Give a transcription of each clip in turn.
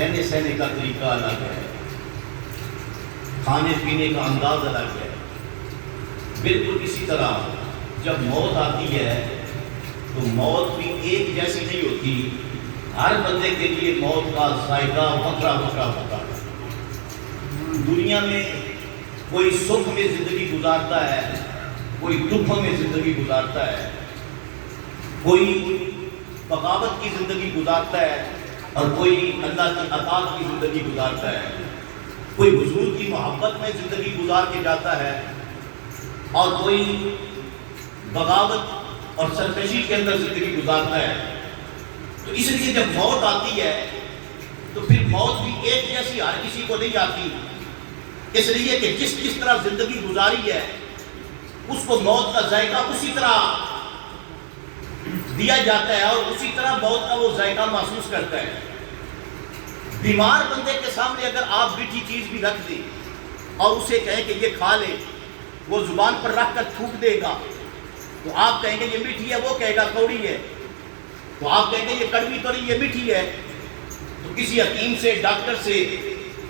رہنے سہنے کا طریقہ الگ ہے، کھانے پینے کا انداز الگ ہے۔ بالکل اسی طرح جب موت آتی ہے تو موت بھی ایک جیسی نہیں ہوتی، ہر بندے کے لیے موت کا ذائقہ بکھرا بکھرا ہوتا ہے۔ دنیا میں کوئی سکھ میں زندگی گزارتا ہے، کوئی دکھ میں زندگی گزارتا ہے، کوئی بغاوت کی زندگی گزارتا ہے اور کوئی اللہ کی اطاعت کی زندگی گزارتا ہے، کوئی حضور کی محبت میں زندگی گزار کے جاتا ہے اور کوئی بغاوت اور سرکشی کے اندر زندگی گزارتا ہے۔ تو اس لیے جب موت آتی ہے تو پھر موت بھی ایک جیسی ہر کسی کو نہیں آتی، اس لیے کہ جس طرح زندگی گزاری ہے اس کو موت کا ذائقہ اسی طرح دیا جاتا ہے اور اسی طرح موت کا وہ ذائقہ محسوس کرتا ہے۔ بیمار بندے کے سامنے اگر آپ میٹھی چیز بھی رکھ دیں اور اسے کہیں کہ یہ کھا لے، وہ زبان پر رکھ کر تھوک دے گا تو آپ کہیں گے یہ میٹھی ہے، وہ کہے گا کوڑی ہے، تو آپ کہیں گے یہ کڑوی تو نہیں، یہ میٹھی ہے۔ تو کسی حکیم سے، ڈاکٹر سے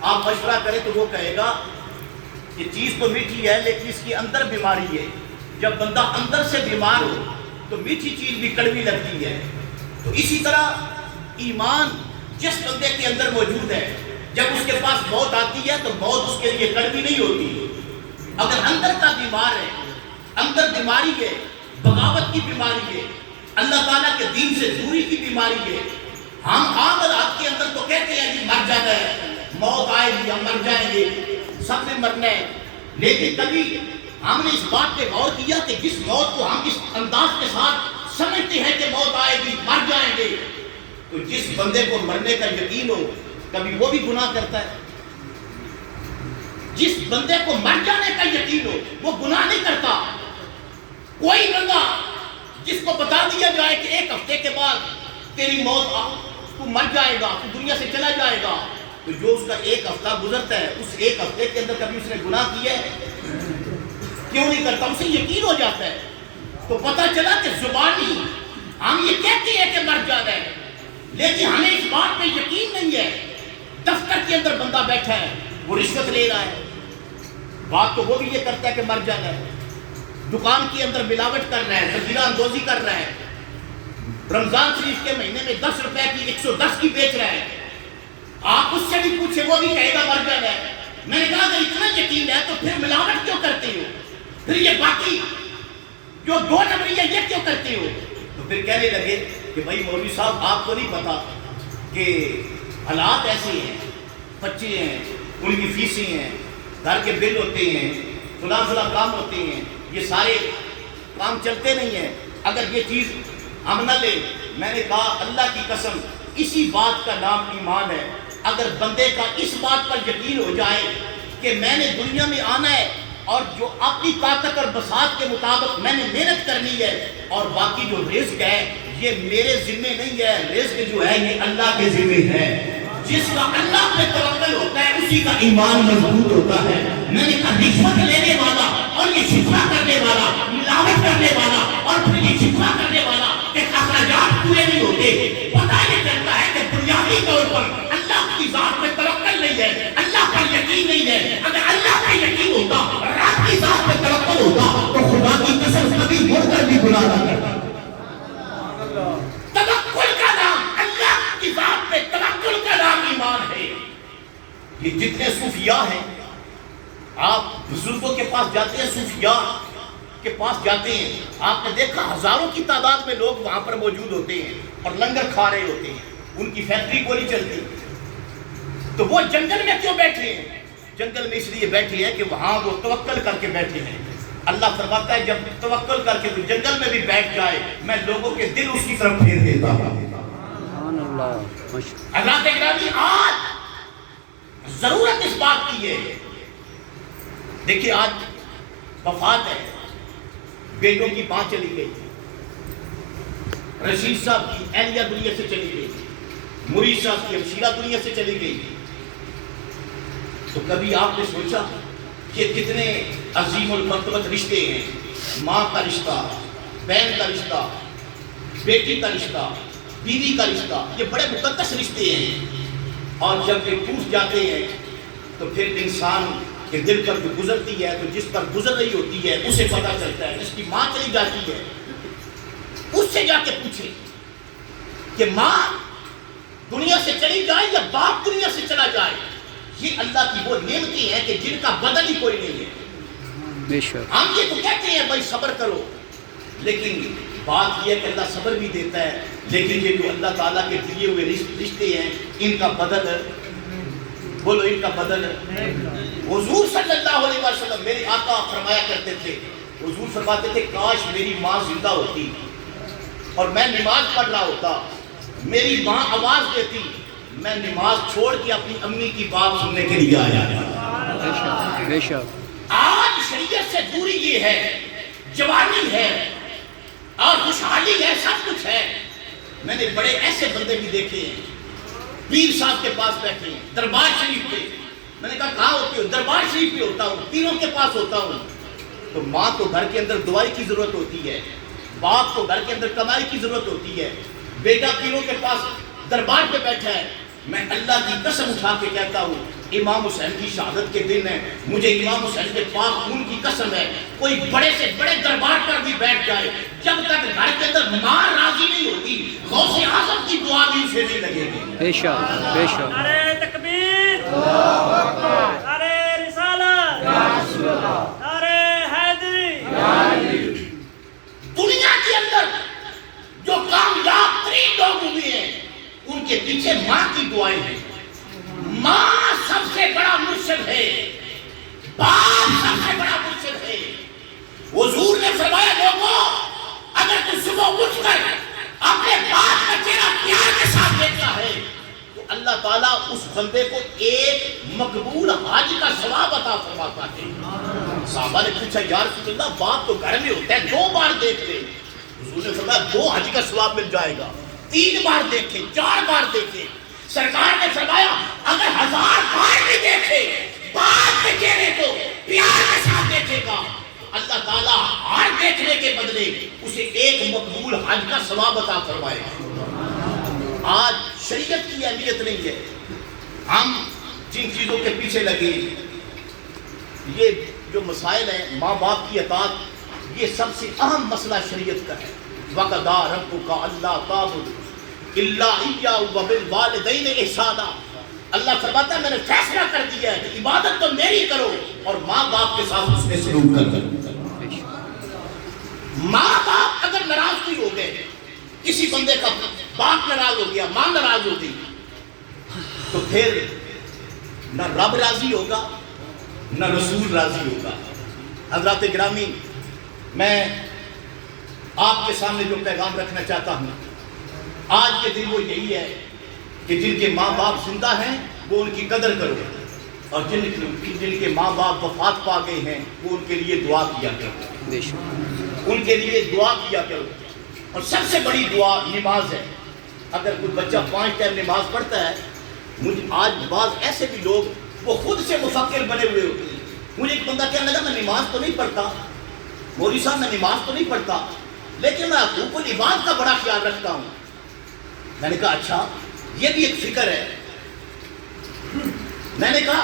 آپ مشورہ کریں تو وہ کہے گا یہ چیز تو میٹھی ہے لیکن اس کی اندر بیماری ہے۔ جب بندہ اندر سے بیمار ہو تو میٹھی چیز بھی کڑوی لگتی ہے۔ تو اسی طرح ایمان جس بندے کے اندر موجود ہے، جب اس کے پاس موت آتی ہے تو موت اس کے لیے کڑوی نہیں ہوتی۔ اگر اندر کا بیمار ہے، اندر بیماری ہے، بغاوت کی بیماری ہے، اللہ تعالیٰ کے دین سے دوری کی بیماری ہے، ہم عام حالات کے اندر تو کہتے ہیں کہ مر جانا ہے، موت آئے گی ہم مر جائیں گے، سب نے مرنا ہے، لیکن کبھی ہم نے اس بات پہ غور کیا کہ جس موت کو ہم اس انداز کے ساتھ سمجھتے ہیں کہ موت آئے گی مر جائیں گے، تو جس بندے کو مرنے کا یقین ہو کبھی وہ بھی گناہ کرتا ہے؟ جس بندے کو مر جانے کا یقین ہو وہ گناہ نہیں کرتا۔ کوئی بندہ جس کو بتا دیا جائے کہ ایک ہفتے کے بعد تیری موت، تو مر جائے گا، تو دنیا سے چلا جائے گا، تو جو اس کا ایک ہفتہ گزرتا ہے اس ایک ہفتے کے اندر کبھی اس نے گناہ کیا ہے؟ کیوں نہیں کرتا؟ اسے یقین ہو جاتا ہے۔ تو پتہ چلا کہ زبانی ہم یہ کہتے ہیں کہ مر جانا ہے لیکن ہمیں اس بات پہ یقین نہیں ہے۔ دفتر کے اندر بندہ بیٹھا ہے، وہ رشوت لے رہا ہے، بات تو وہ بھی یہ کرتا ہے کہ مر جانا ہے۔ دکان کے اندر ملاوٹ کر رہا ہے، ذخیرہ اندوزی کر رہا ہے، رمضان شریف کے مہینے میں 10 روپے کی 110 کی بیچ رہا ہے، آپ اس سے بھی پوچھے وہ بھی کہے گا مر جانا ہے۔ میں نے کہا اگر اتنا یقین ہے تو پھر ملاوٹ کیوں کرتے ہو؟ پھر یہ باقی جو 2 نمبری ہے یہ کیوں کرتے ہو؟ تو پھر کہنے لگے کہ بھائی مولوی صاحب آپ کو نہیں پتا کہ حالات ایسے ہیں، بچے ہیں، ان کی فیسیں ہیں، گھر کے بل ہوتے ہیں، فلاں فلاں کام ہوتے ہیں، یہ سارے کام چلتے نہیں ہیں، اگر یہ چیز ہم نہ لیں۔ میں نے کہا اللہ کی قسم اسی بات کا نام ایمان ہے۔ اگر بندے کا اس بات پر یقین ہو جائے کہ میں نے دنیا میں آنا ہے اور جو اپنی طاقت اور بساط کے مطابق میں نے محنت کرنی ہے اور باقی جو رزق ہے یہ میرے ذمے نہیں ہے، رزق جو ہے یہ اللہ کے ذمے ہے۔ جس کا اللہ پہ توکل ہوتا ہے اسی کا ایمان مضبوط ہوتا ہے۔ میں نے کہا رشوت لینے والا اور یہ شفا کرنے والا، ملاوٹ کرنے والا اور پھر یہ شفا کرنے والا کہ اخراجات پورے نہیں ہوتے، پتہ یہ چلتا ہے کہ بنیادی طور پر اللہ کی ذات پہ توکل نہیں ہے، اللہ پر یقین نہیں ہے۔ اگر اللہ پہ یقین ہوتا، رب کی ذات پہ توکل ہوتا تو خدا کی قسم کبھی مڑ کر بھی گناہ نہ کرتا۔ توکل کا نام، اللہ کی ذات پہ توکل کا نام ایمان ہے۔ یہ جتنے صوفیاء ہیں، آپ بزرگوں کے پاس جاتے ہیں، صوفیاء کے پاس جاتے ہیں، آپ نے دیکھا ہزاروں کی تعداد میں لوگ وہاں پر موجود ہوتے ہیں اور لنگر کھا رہے ہوتے ہیں، ان کی فیکٹری کو نہیں چلتی۔ تو وہ جنگل میں کیوں بیٹھے ہیں؟ جنگل میں اس لیے بیٹھے ہیں کہ وہاں وہ توکل کر کے بیٹھے ہیں۔ اللہ فرماتا ہے جب توکل کر کے تو جنگل میں بھی بیٹھ جائے میں لوگوں کے دل اس کی طرف پھیر دیتا ہوں۔ اللہ کے گرامی آج ضرورت اس بات کی ہے۔ دیکھیے آج وفات ہے، بیٹوں کی ماں چلی گئی، رشید صاحب کی اہلیہ دنیا سے چلی گئی، مرید صاحب کی ہمشیرہ دنیا سے چلی گئی۔ تو کبھی آپ نے سوچا کہ کتنے عظیم المرتبت رشتے ہیں، ماں کا رشتہ، بہن کا رشتہ، بیٹی کا رشتہ، بیوی کا رشتہ، یہ بڑے مقدس رشتے ہیں۔ اور جب یہ ٹوٹ جاتے ہیں تو پھر انسان کے دل پر جو گزرتی ہے، تو جس پر گزر رہی ہوتی ہے اسے پتہ چلتا ہے. جس کی ماں چلی جاتی ہے اس سے جا کے پوچھے کہ ماں دنیا سے چلی جائے یا باپ دنیا سے چلا جائے. یہ اللہ کی وہ نعمتیں ہیں کہ جن کا بدل ہی کوئی نہیں ہے. ہم یہ تو کہتے ہیں بھائی صبر کرو، لیکن بات یہ ہے کہ اللہ صبر بھی دیتا ہے، لیکن یہ جو اللہ تعالیٰ کے دیے ہوئے رشتے ہیں ان کا بدل، بولو ان کا بدل. حضور صلی اللہ علیہ وسلم میرے آقا فرمایا کرتے تھے، حضور فرماتے تھے کاش میری ماں زندہ ہوتی اور میں نماز پڑھ رہا ہوتا، میری ماں آواز دیتی، میں نماز چھوڑ کے اپنی امی کی بات سننے کے لیے آیا. بے شک. آج شریعت سے دوری یہ ہے، جوانی ہے اور خوشحالی ہے، سب کچھ ہے. میں نے بڑے ایسے بندے بھی دیکھے ہیں، پیر صاحب کے پاس بیٹھے ہیں دربار شریف پہ. میں نے کہا کہاں ہوتے ہو؟ دربار شریف پہ ہوتا ہوں، پیروں کے پاس ہوتا ہوں. تو ماں تو گھر کے اندر دعائی کی ضرورت ہوتی ہے، باپ کو گھر کے اندر کمائی کی ضرورت ہوتی ہے، بیٹا پیروں کے پاس دربار پہ بیٹھا ہے. میں اللہ کی قسم اٹھا کے کہتا ہوں، امام حسین کی شہادت کے دن ہے، مجھے امام حسین کے پاک خون کی قسم ہے، کوئی بڑے سے بڑے دربار پر بھی بیٹھ جائے، جب تک گھر کے اندر ماں راضی نہیں ہوگی غوث اعظم کی دعا بھی اسے نہیں لگے گی. بے شک بے شک. نعرہ تکبیر، نعرہ رسالت، نعرہ حیدری. دنیا کے اندر جو کامیاب ترین لوگ ہوئے ہیں ان کے پیچھے ماں کی دعائیں ہیں. ماں سب سے بڑا مرشد ہے، باپ سب سے بڑا مرشد ہے. حضور نے فرمایا لوگوں اگر تو صبح اٹھ کر اپنے باپ کا چہرہ پیار کے ساتھ دیکھتا ہے تو اللہ تعالیٰ اس بندے کو ایک مقبول حج کا ثواب عطا فرماتا ہے. صحابہ نے پوچھا یا رسول اللہ باپ تو گھر میں ہوتا ہے 2 بار دیکھ لے. حضور نے فرمایا 2 حج کا ثواب مل جائے گا. 3 بار دیکھے، 4 بار دیکھے. سرکار نے فرمایا اگر 1000 بار بھی دیکھے باپ کے چہرے کو پیار کے ساتھ دیکھے گا اللہ تعالیٰ ہر دیکھنے کے بدلے اسے ایک مقبول حج کا ثواب عطا فرمائے گا. آج شریعت کی اہمیت نہیں ہے، ہم جن چیزوں کے پیچھے لگے. یہ جو مسائل ہیں ماں باپ کی اطاعت، یہ سب سے اہم مسئلہ شریعت کا ہے. وَقَضَىٰ رَبُّكَ أَلَّا تَعْبُدُوا إِلَّا إِيَّاهُ وَبِالْوَالِدَيْنِ إِحْسَانًا. اللہ فرماتا ہے میں نے فیصلہ کر دیا ہے کہ عبادت تو میری کرو اور ماں باپ کے ساتھ اس نے سلوک کرو. ماں باپ اگر ناراض کوئی ہو گئے، کسی بندے کا باپ ناراض ہو گیا، ماں ناراض ہو گئی، تو پھر نہ رب راضی ہوگا نہ رسول راضی ہوگا. حضرات گرامی، میں آپ کے سامنے جو پیغام رکھنا چاہتا ہوں آج کے دن وہ یہی ہے کہ جن کے ماں باپ زندہ ہیں وہ ان کی قدر کرو، اور جن کے ماں باپ وفات پا گئے ہیں وہ ان کے لیے دعا کیا کرو، ان کے لیے دعا کیا کرو. اور سب سے بڑی دعا نماز ہے. اگر کوئی بچہ 5 ٹائم نماز پڑھتا ہے، مجھے آج بعض ایسے بھی لوگ وہ خود سے مفکر بنے ہوئے ہوتے ہیں. مجھے ایک بندہ کہنے لگا میں نماز تو نہیں پڑھتا، مولوی صاحب میں نماز تو نہیں پڑھتا لیکن میں حقوق العباد کا بڑا خیال رکھتا ہوں. میں نے کہا اچھا یہ بھی ایک فکر ہے. میں نے کہا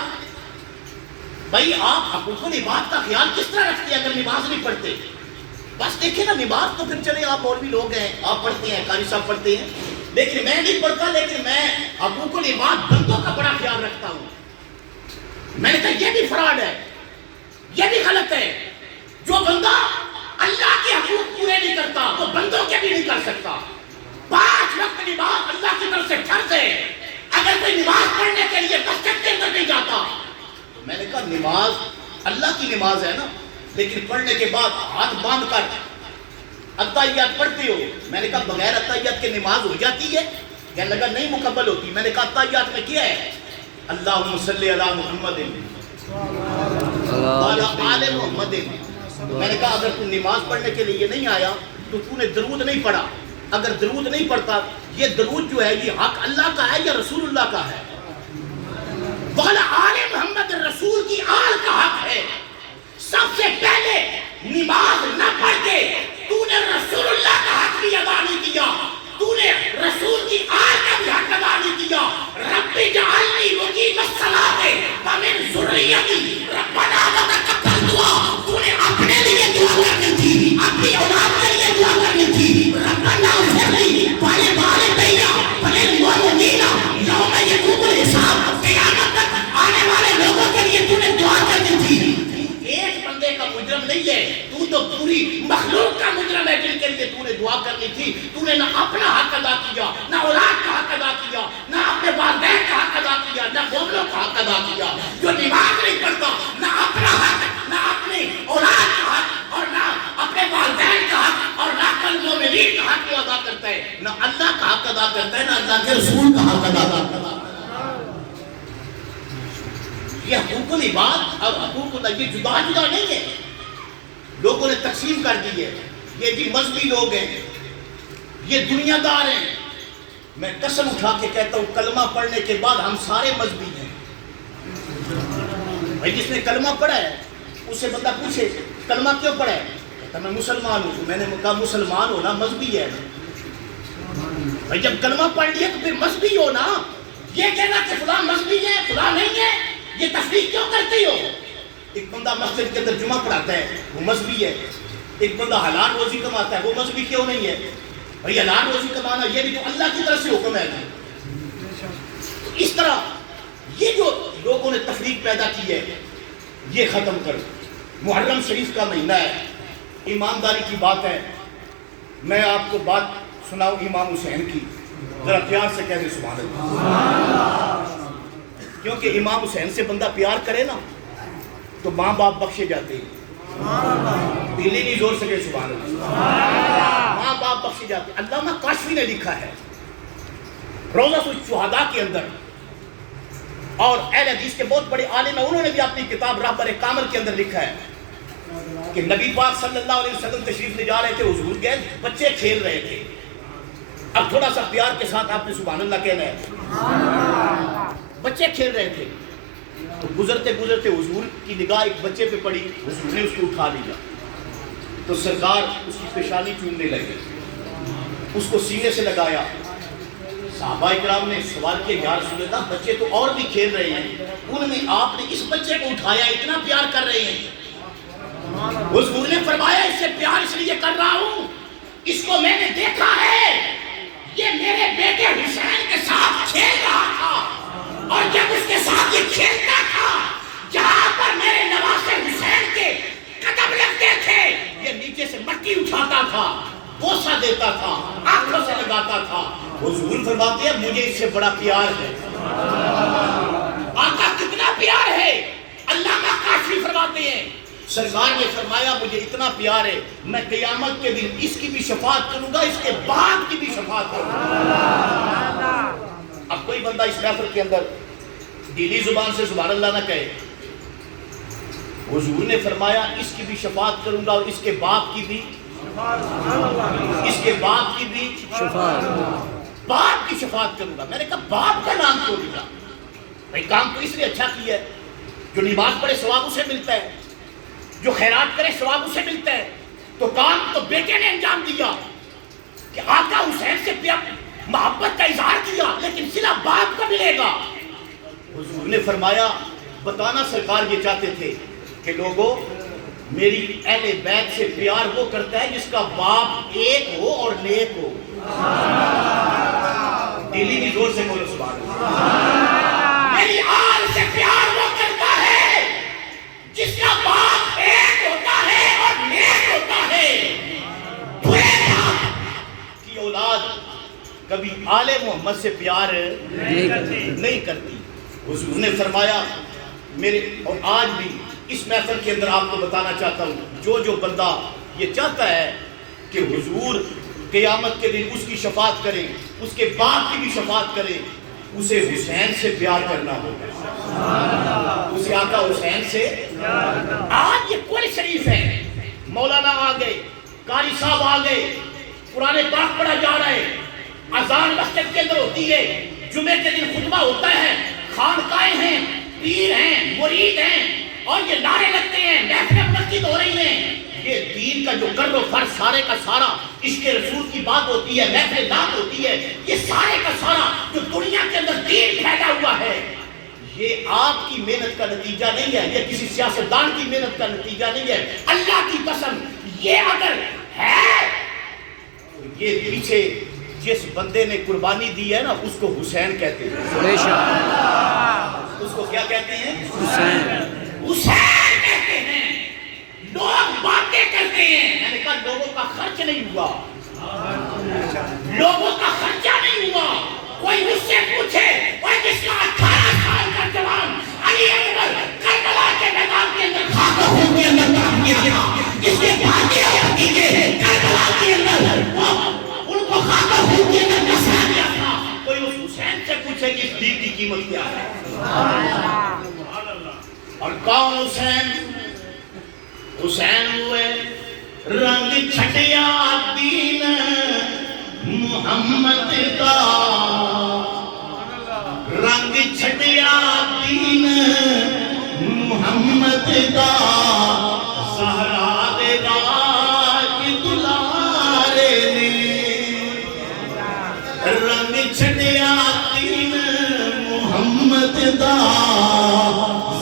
بھائی آپ حقوق العباد کا خیال کس طرح رکھتے ہیں اگر نماز نہیں پڑھتے؟ بس دیکھیں نا نماز تو پھر چلے آپ مولوی لوگ ہیں، آپ پڑھتے ہیں، قاری صاحب پڑھتے ہیں، لیکن میں نہیں پڑھتا، لیکن میں حقوق العباد بندوں کا بڑا خیال رکھتا ہوں. میں نے کہا یہ بھی فراڈ ہے، یہ بھی غلط ہے. جو بندہ اللہ کے حقوق پورے نہیں کرتا وہ بندوں کے بھی نہیں کر سکتا. 5 وقت نماز اللہ کی طرف سے فرض ہے. اگر کوئی نماز پڑھنے کے لیے مسجد کے اندر نہیں جاتا تو میں نے کہا نماز اللہ کی نماز ہے نا، لیکن پڑھنے کے بعد ہاتھ باندھ کر اتحیات پڑھتے ہو. میں نے کہا بغیر اتحیات کے نماز ہو جاتی ہے؟ کہنے لگا نہیں مکمل ہوتی. میں نے کہا اتحیات میں کیا ہے؟ اللہم صلی علی محمد وعلی آل محمد. میں نے کہا اگر تو نماز پڑھنے کے لیے نہیں آیا تو تو نے درود نہیں پڑھا. اگر درود نہیں پڑھتا، یہ درود جو ہے یہ حق اللہ کا ہے یا رسول اللہ کا ہے؟ وعلی آل محمد رسول کی آل کا حق ہے. سب سے پہلے نماز نہ پڑھ کے تو نے رسول اللہ کا حق بھی ادا نہیں کیا، تو نے رسول کی آل کا بھی حق ادا نہیں کیا. رب جعلنی ذریتی ربنا وتقبل دعا تو نے اپنے لیے دعا کرنی تھی اپنی اولاد کے لیے دعا کرنی تھی ربنا اغفر لی ولوالدی وللمؤمنین یوم یقوم الحساب قیامت تک آنے والے لوگوں کے لیے تو نے دعا کرنی تھی ایک بندے کا مجرم نہیں ہے تو پوری مخلوق کا مجرم ہے جن کے لیے تو نے دعا کرنی تھی تو نے نہ اپنا حق ادا کیا نہ اولاد کا حق ادا کیا نہ اپنے والدین کا حق ادا کیا نہ مومنوں کا حق ادا کیا جو نماز نہیں پڑھتا نہ اپنا حق نہ اپنی اولاد کا حق اور نہ اپنے والدین کا حق اور نہ المومنین کا حق ادا کرتا ہے نہ اللہ کا حق ادا کرتا ہے نہ اللہ کے رسول کا حق ادا کرتا ہے یہ حقوق العباد اور حقوق اللہ یہ جدا جدا نہیں ہے لوگوں نے تقسیم کر دی ہے یہ بھی مذہبی لوگ ہیں یہ دنیا دار ہیں میں قسم اٹھا کے کہتا ہوں کلمہ پڑھنے کے بعد ہم سارے مذہبی ہیں بھائی جس نے کلمہ پڑھا ہے اس سے بندہ پوچھے کلمہ کیوں پڑھا ہے کہتا میں مسلمان ہوں میں نے کہا مسلمان ہونا مذہبی ہے بھائی جب کلمہ پڑھ لیا تو پھر مذہبی ہو نا یہ کہنا کہ فلاں مذہبی ہے فلاں نہیں ہے یہ تفریق کیوں کرتے ہو ایک بندہ مسجد کے اندر جمعہ پڑھاتا ہے وہ مذہبی ہے ایک بندہ حلال روزی کماتا ہے وہ مذہبی کیوں نہیں ہے بھئی حلال روزی کمانا یہ بھی تو اللہ کی طرف سے حکم ہے اس طرح یہ جو لوگوں نے تفریق پیدا کی ہے یہ ختم کرو محرم شریف کا مہینہ ہے ایمانداری کی بات ہے میں آپ کو بات سناؤں امام حسین کی ذرا پیار سے کہہ دیں سبحان اللہ کیونکہ امام حسین سے بندہ پیار کرے نا تو ماں باپ بخشے جاتے ہیں دلی نہیں زور سکے سبحان اللہ ماں باپ بخشے جاتے ہیں علامہ کاشفی نے لکھا ہے روضۃ الشہداء کے اندر اور اہل حدیث کے بہت بڑے عالم ہیں انہوں نے بھی اپنی کتاب رہبر کامل کے اندر لکھا ہے کہ نبی پاک صلی اللہ علیہ وسلم تشریف لے جا رہے تھے حضور گئے بچے کھیل رہے تھے اب تھوڑا سا پیار کے ساتھ آپ نے سبحان اللہ کہنا ہے بچے کھیل رہے تھے تو گزرتے گزرتے حضور کی نگاہ ایک بچے پہ پڑی حضور نے اس کو اٹھا لیا تو سرکار اس کی پیشانی چومنے لگے اس کو سینے سے لگایا صحابہ اکرام نے سوال کیا یا رسول اللہ بچے تو اور بھی کھیل رہے ہیں ان میں آپ نے اس بچے کو اٹھایا اتنا پیار کر رہے ہیں حضور نے فرمایا اس سے پیار اس لیے کر رہا ہوں اس کو میں نے دیکھا ہے یہ میرے بیٹے حسین کے ساتھ کھیل رہا تھا اور جب اس کے ساتھ یہ کھیلتا تھا جہاں پر میرے نواسے حسین کے قدم لگتے تھے یہ نیچے سے مٹی اٹھاتا تھا بوسہ دیتا تھا آنکھوں سے لگاتا تھا حضور فرماتے ہیں مجھے اس سے بڑا پیار ہے آقا کتنا پیار ہے علامہ کاشفی فرماتے ہیں سرکار نے فرمایا مجھے اتنا پیار ہے میں قیامت کے دن اس کی بھی شفاعت کروں گا اس کے بعد کی بھی شفاعت کروں گا اب کوئی بندہ اس محفل کے اندر دلی زبان سے سبحان اللہ نہ کہے حضور نے فرمایا اس کی بھی شفاعت کروں گا اور اس کے باپ کی بھی اس کے باپ کی بھی باپ کی شفاعت کروں گا میں نے کہا باپ کا نام کیوں لیا بھائی کام تو اس لیے اچھا کیا ہے جو نماز پڑھے ثواب اسے ملتا ہے جو خیرات کرے ثواب اسے ملتا ہے تو کام تو بیٹے نے انجام دیا کہ آقا حسین سے محبت کا اظہار کیا لیکن صلہ باپ کا ملے گا حضور نے فرمایا بتانا سرکار یہ چاہتے تھے کہ لوگوں میری اہل بیت سے پیار وہ کرتا ہے جس کا باپ ایک ہو اور نیک ہو دلی نہیں زور سے بولو سبحان اللہ میری آل سے پیار وہ کرتا ہے جس کا باپ ایک ہوتا ہے اور نیک ہوتا ہے کی اولاد کبھی آل محمد سے پیار نہیں کرتی حضور نے فرمایا میرے اور آج بھی اس محفل کے اندر آپ کو بتانا چاہتا ہوں جو بندہ یہ چاہتا ہے کہ حضور قیامت کے دن اس کی شفاعت کرے اس کے باپ کی بھی شفاعت کرے اسے حسین سے پیار کرنا ہوگا اسے آقا حسین سے آج یہ کوئی شریف ہے مولانا آ گئے قاری صاحب آ گئے قرآن پاک پڑھا جا رہا ہے اذان مسجد کے اندر ہوتی ہے جمعے کے دن خطبہ ہوتا ہے خانقاہیں ہیں پیر ہیں مرید ہیں اور یہ نعرے لگتے ہیں محفلیں مسجد ہو رہی ہیں یہ دین کا جو کر و فر سارے کا سارا عشق رسول کی بات ہوتی ہے محفل داد ہوتی ہے یہ سارے کا سارا جو دنیا کے اندر دین پھیلا ہوا ہے یہ آپ کی محنت کا نتیجہ نہیں ہے، یہ کسی سیاستدان کی محنت کا نتیجہ نہیں ہے. اللہ کی قسم یہ اگر ہے تو یہ پیچھے جس بندے نے قربانی دی ہے نا اس کو حسین کہتے ہیں. اس کو کیا کہتے ہیں؟ حسین کہتے ہیں. لوگ باتیں کرتے ہیں، میں نے کہا لوگوں کا خرچ نہیں ہوا، لوگوں کا خرچہ نہیں ہوا. کوئی مجھ سے پوچھے کوئی جس کا 18 سال کا جوان علی اکبر کربلا کے میدان کے اندر خاک خون کے اندر کام کیا تھا، جس کے بھاگے آبادی کے کربلا کے اندر ان کو خاک خون کے اندر دسا گیا تھا، کوئی اس حسین سے پوچھے کہ اس دین کی قیمت کیا ہے. اور کون حسین؟ حسین ہوئے رنگ چھٹیا دین محمد کا، رنگ چھٹیا دین محمد کا، زہرا دے راج دلارے نے. رنگ چھٹیا دین محمد کا،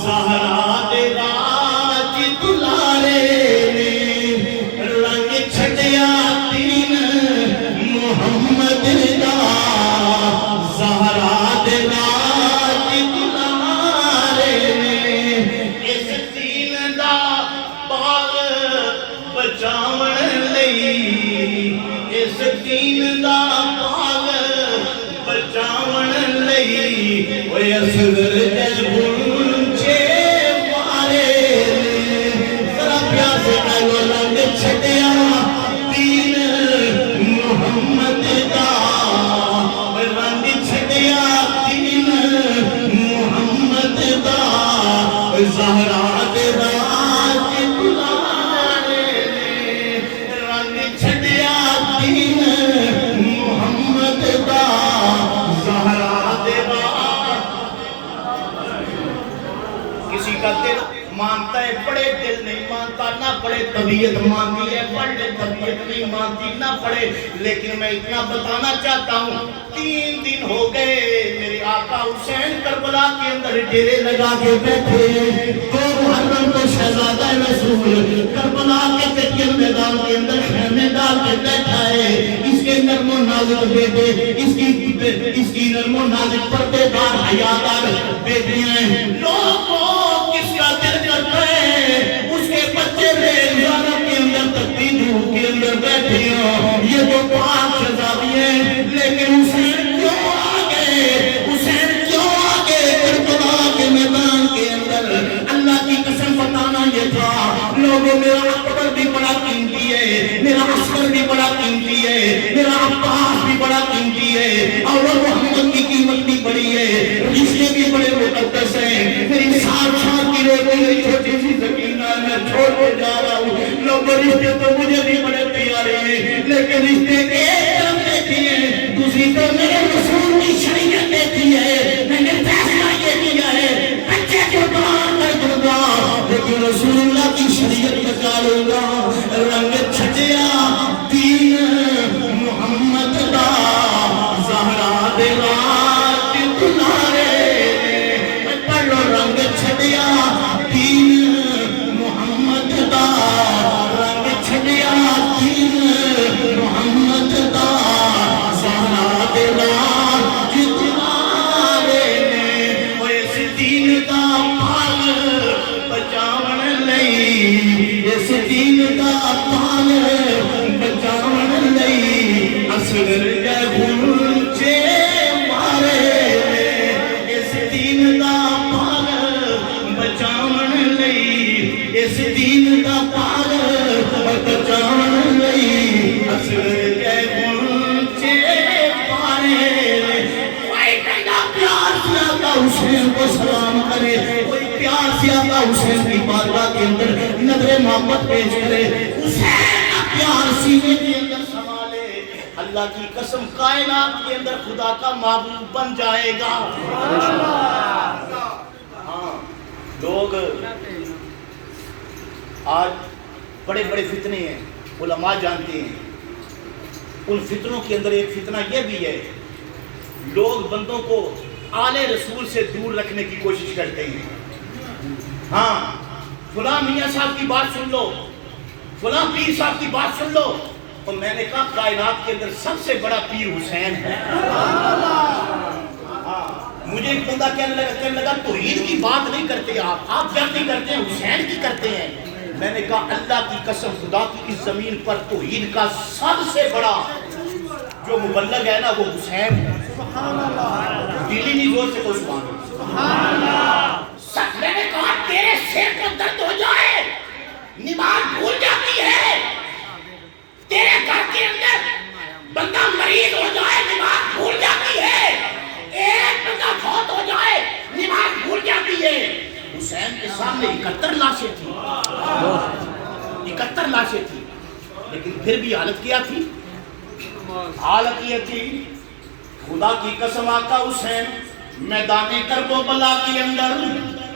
زہرا دے راج دلارے نے. رنگ چھٹیا دین محمد کا، زہرا دے راج دلارے نے. اس دین دا باغ بچاون لئی، اس دین دا باغ بچاون لئی، اوے اصغر جذبن چھے مارے نے. ذرا پیار سے کہو رنگ چھٹیا دین محمد کا، رنگ چھٹیا دین محمد کا، زہرا دے راج دلارے نے. رنگ چھٹیا دین محمد کا، زہرا دے راج. کسی کا دل مانتا ہے پڑھے، دل نہیں مانتا نہ پڑھے. طبیعت مانتی ہے پڑھ لے، طبیعت نہیں مانتی نہ پڑھے. لیکن میں اتنا بتانا چاہتا ہوں 3 دن ہو گئے میرے آقا حسین کربلا کے اندر ڈیرے لگا کے بیٹھے. 2 محرم کو شہزادہ رسول کربلا کے تکین میدان کے اندر خیمے ڈال کے بیٹھا ہے. اس کے نرم و نازک بیٹے، اس کی نرم و نازک پردے دار حیادار بیٹیاں ہیں. لوگوں کس کا دل کرتا ہے اس کے بچے ریزانوں کے اندر تکتی دھوپ کے اندر بیٹھے ہوں. یہ تو 5 شہزادی ہیں، لیکن حسین کیوں آگے، حسین کیوں آگے کربلا کے میدان کے اندر. اللہ کی قسم بتانا یہ تھا لوگوں میرا اکبر بھی بڑا قیمتی ہے، میرا عسکر بھی بڑا قیمتی ہے، میرا عباس بھی بڑا قیمتی ہے، اور محمد کی قیمت بھی بڑی ہے، رشتے بھی بڑے مقدس ہیں. میری 7 سال کی روٹی چھوٹی سی سکینہ میں چھوڑ کے جا رہا ہوں. لوگوں رشتے تو مجھے بھی بڑے پیارے ہیں، لیکن رشتے ایک طرف دیکھی ہے، دوسری طرف میرے رسول کی شریعت دیکھی ہے. میں نے فیصلہ یہ کیا ہے بچے قربان کر دوں گا لیکن رسول اللہ کی شریعت بچا لوں گا. رنگ چھٹیا دین محمد کا، زہرا دے راج دلارے نے. پڑھ لو رنگ چھٹیا دین محمد کا، رنگ چھٹیا دین محمد کا، زہرا دے راج دلارے نے. وہ اس دین کا پال بچاون لئی، اس دین کا پال بچاون لئی، اصغر جذبن چھے مارے نے. اس دین کا پال بچاون لئی، اس دین کا پال بچاون لئی، اصغر جذبن چھے مارے نے. کوئی کہنا پیار سے آقا حسین کو سلام کرے، کوئی پیار سے آقا حسین کی بارگاہ کے اندر نظر محبت پیش کرے. حسین کا پیار سینے کے اندر سنبھالے. اللہ کی قسم کائنات کے اندر خدا کا محبوب بن جائے گا. ہاں لوگ آج بڑے بڑے فتنے ہیں، علماء جانتے ہیں. ان فتنوں کے اندر ایک فتنہ یہ بھی ہے لوگ بندوں کو آل رسول سے دور رکھنے کی کوشش کرتے ہیں. ہاں فلاں میاں صاحب کی بات سن لو, فلاں پیر صاحب کی بات سن لو. تو میں نے کہا کائنات کے اندر سب سے بڑا پیر حسین ہے. مجھے ایک بندہ کہنے لگا توحید کی بات نہیں کرتے آپ کیا نہیں کرتے ہیں, حسین کی کرتے ہیں. میں نے کہا اللہ کی قسم خدا کی اس زمین پر توحید کا سب سے بڑا جو مبلغ ہے نا وہ حسین ہے. دلی نہیں زور سے کوئی سبحان اللہ. میں نے کہا تیرے سر کو درد ہو جائے, نماز بھول جاتی ہے, تیرے گھر کے اندر بندہ مریض ہو جائے نماز بھول جاتی ہے, ایک بندہ فوت ہو جائے نماز بھول جاتی ہے. حسین کے سامنے 71 لاشیں تھیں, 71 لاشیں تھیں, لیکن پھر بھی حالت کیا تھی؟ حالت یہ تھی خدا کی قسم آقا حسین میدان کربلا کے اندر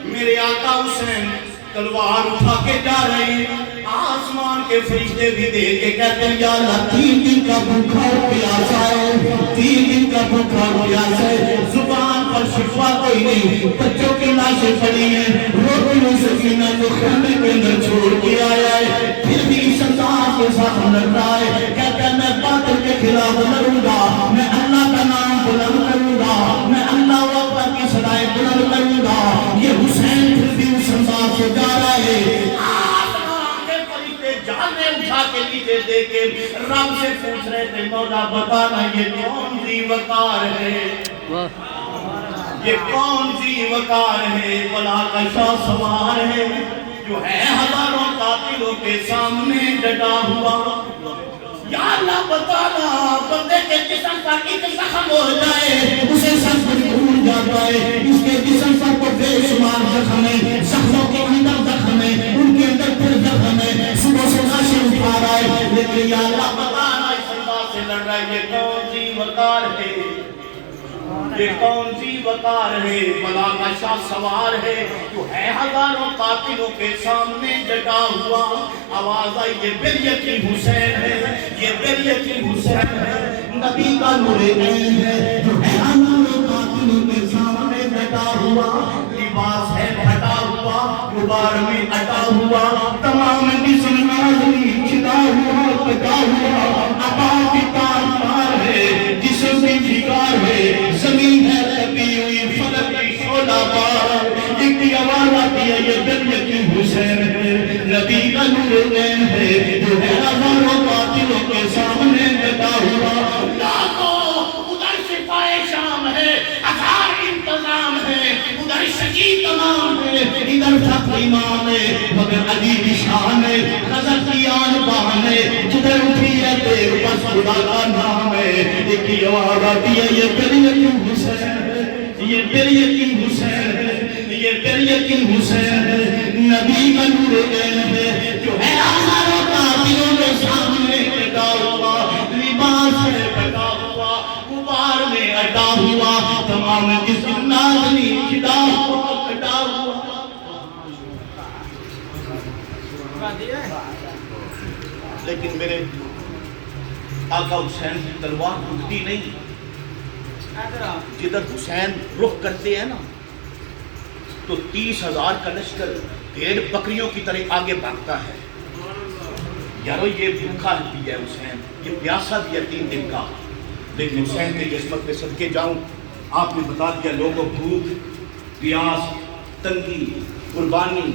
میرے آقا حسین تلوار اٹھا کے جا رہے ہیں. آسمان کے فرشتے بھی دیکھ کے کہتے ہیں یا اللہ 3 دن کا بھوکا اور پیاسا ہے, 3 دن کا بھوکا اور پیاسا ہے, زبان پر شفا کوئی نہیں, بچوں کی لاشیں پڑی ہیں, روٹیوں سکینہ کو خیمے کے اندر چھوڑ کے آیا ہے, پھر بھی اس انداز کے ساتھ لڑ رہا ہے. کہتا ہے میں باطل کے خلاف لڑوں گا, میں اللہ کا نام بلند کروں گا, میں اللہ اکبر کی صدائیں بلند کروں گا. یہ حسین پھر بھی اس انداز سے جا رہا ہے. جانے اٹھا کے نیچے دے کے رب سے پوچھ رہے تھے مولا بتانا یہ کون سی وقار ہے, یہ کون سی وقار ہے, بلا کا شاہ سوار ہے جو ہے ہزاروں قاتلوں کے سامنے ڈٹا ہوا. یا اللہ بتانا بندے کے جسم پر ایک زخم ہو جائے اسے سب کچھ بھول جاتا ہے, اس کے جسم پر کو بے شمار زخم ہے, زخموں کے اندر زخم ہے, ان کے اندر پھر زخم ہے, صبح سے ناشے اٹھا رہا ہے, لیکن یا اللہ بتانا اس انداز سے لڑ رہا ہے یہ کون سی وقار ہے, یہ کون سی وقار ہے, بلا کا شاہ سوار ہے جو ہے ہزاروں قاتلوں کے سامنے ڈٹا ہوا. آواز آئی یہ بل یقین حسین ہے, یہ بل یقین حسین ہے, نبی کا نور عین ہے جو ہے ہزاروں قاتلوں کے سامنے ڈٹا ہوا. لباس ہے پھٹا ہوا, غبار میں اٹا ہوا, تمام جسم نازلی چھٹا ہوا, کٹا ہوا, عطا کی تار ہے, جسم کی فکار ہے, زمین ہے تپی ہوئی, فلک کی شعلہ بار. ایک کی آواز آتی ہے یہ بل یقین حسین ہے, نبی کا نور عین ہے جو ہے ہزاروں قاتلوں کے سامنے ڈٹا ہوا. ادھر شفائے شام ہے, ہزار انتظام ہے, ادھر شکی تمام ہے, ادھر فخر امام ہے, مگر علی کی شان ہے, نظر کی آن بان ہے, جدھر اٹھی ہے دیر بس خدا کا نام ہے. ایک کی آواز آتی ہے یہ بل یقین حسین ہے, یہ بل یقین حسین ہے, یہ بل یقین حسین ہے, نبی کا نور عین ہے جو ہے ہزاروں قاتلوں کے سامنے ڈٹا ہوا. لباس ہے پھٹا ہوا, غبار میں اٹا ہوا, تمام جسم نازلی چھٹا ہوا, کٹا ہوا. لیکن میرے آقا حسین کی تلوار ٹوٹتی نہیں. جدھر حسین رخ کرتے ہیں نا تو 30,000 کا لشکر بھیڑ بکریوں کی طرح آگے بھاگتا ہے. یارو یہ بھوکا بھی ہے حسین, یہ پیاسا بھی ہے 3 دن کا, لیکن حسین کے جسمت پہ صدقے جاؤں آپ نے بتا دیا لوگوں بھوک, پیاس, تنگی, قربانی,